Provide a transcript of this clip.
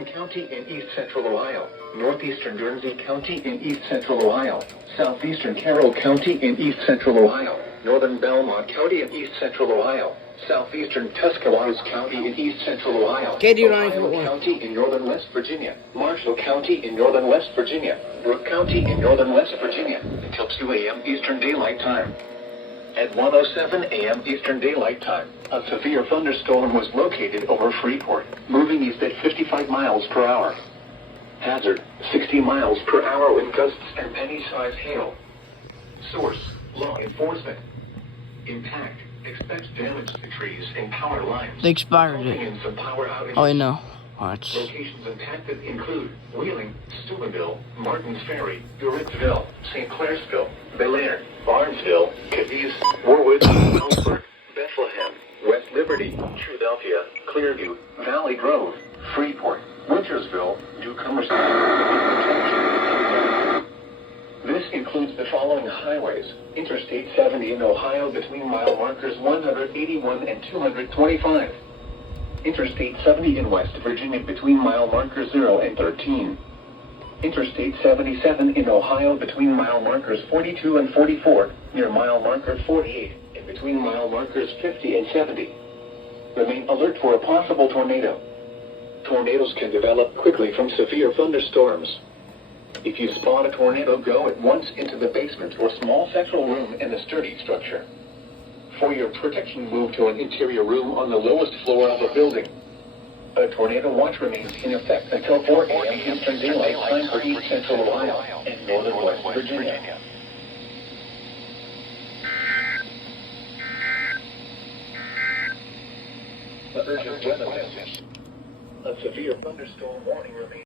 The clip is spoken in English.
Fulton County in east central Ohio, northeastern Guernsey County in east central Ohio, southeastern Carroll County in east central Ohio, northern Belmont County in east central Ohio, southeastern Tuscarawas County in east central Ohio, Ohio County in northern West Virginia, Marshall County in northern West Virginia, Brooke County in northern West Virginia, until 2 a.m. Eastern Daylight Time. At 1:07 a.m. Eastern Daylight Time, a severe thunderstorm was located over Freeport, moving east at 55 miles per hour. Hazard, 60 miles per hour wind gusts and penny-sized hail. Source, law enforcement. Impact, expects damage to trees and power lines. They expired it. In some power outages. Oh, I know. Watch. Locations impacted include Wheeling, Steubenville, Martins Ferry, Uritzville, St. Clairsville, Belair, Barnesville, Cadiz, Warwood, Ellsberg, Bethlehem, West Liberty, Philadelphia, Clearview, Valley Grove, Freeport, Wintersville, Newcomers. This includes the following highways: Interstate 70 in Ohio between mile markers 181 and 225. Interstate 70 in West Virginia between mile markers 0 and 13. Interstate 77 in Ohio between mile markers 42 and 44, near mile marker 48, and between mile markers 50 and 70. Remain alert for a possible tornado. Tornadoes can develop quickly from severe thunderstorms. If you spot a tornado, go at once into the basement or small central room in the sturdy structure. For your protection, move to an interior room on the lowest floor of a building. A tornado watch remains in effect until 4 a.m. Eastern Daylight Time for east central Ohio and northern West Virginia. A urgent weather message. A severe thunderstorm warning remains.